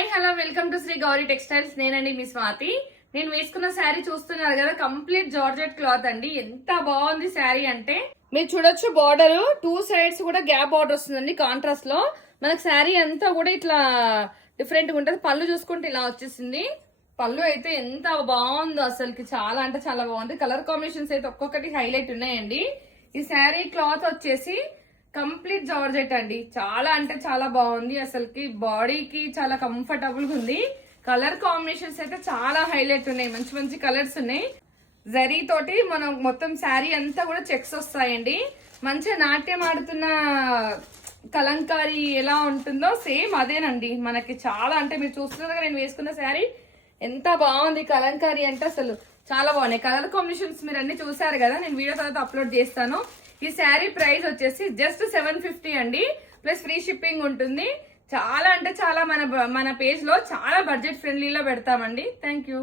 Hi hello welcome to Shri Gauri textiles. నేనండి మీ స్వాతి. నేను వేసుకున్న శారీ చూస్తున్నారు కదా, కంప్లీట్ జార్జెట్ క్లాత్ అండి. ఎంత బాగుంది శారీ అంటే మీరు చూడొచ్చు. బార్డర్ 2 సైడ్స్ కూడా గ్యాప్ బార్డర్ వస్తుందండి కాంట్రాస్ట్ లో. మనకు శారీ అంతా కూడా ఇట్లా డిఫరెంట్ గా ఉంటది. పళ్ళు చూసుకుంటే ఇలా వచ్చేసింది. పళ్ళు అయితే ఎంత బాగుందో అసలుకి, చాలా అంటే చాలా బాగుంది. కలర్ కాంబినేషన్స్ అయితే ఒక్కొక్కటి హైలైట్ ఉన్నాయండి. ఈ శారీ క్లాత్ వచ్చేసి కంప్లీట్ జార్జెట్ అండి. చాలా అంటే చాలా బాగుంది. అసలుకి బాడీకి చాలా కంఫర్టబుల్ గా ఉంది. కలర్ కాంబినేషన్స్ అయితే చాలా హైలైట్ ఉన్నాయి. మంచి మంచి కలర్స్ ఉన్నాయి. జరీ తోటి మనం మొత్తం శారీ అంతా కూడా చెక్స్ వస్తాయండి. మంచిగా నాట్యం ఆడుతున్న కలంకారీ ఎలా ఉంటుందో సేమ్ అదేనండి. మనకి చాలా అంటే మీరు చూస్తున్నారు, నేను వేసుకున్న శారీ ఎంత బాగుంది. కలంకారీ అంటే అసలు చాలా బాగున్నాయి. కలర్ కాంబినేషన్స్ మీరు అన్ని చూసారు కదా, నేను వీడియో తర్వాత అప్లోడ్ చేస్తాను. ఈ శారీ ప్రైస్ వచ్చేసి జస్ట్ 750 అండి, ప్లస్ ఫ్రీ షిప్పింగ్ ఉంటుంది. చాలా అంటే చాలా మన పేజ్ లో చాలా బడ్జెట్ ఫ్రెండ్లీలో పెడతామండి. Thank you.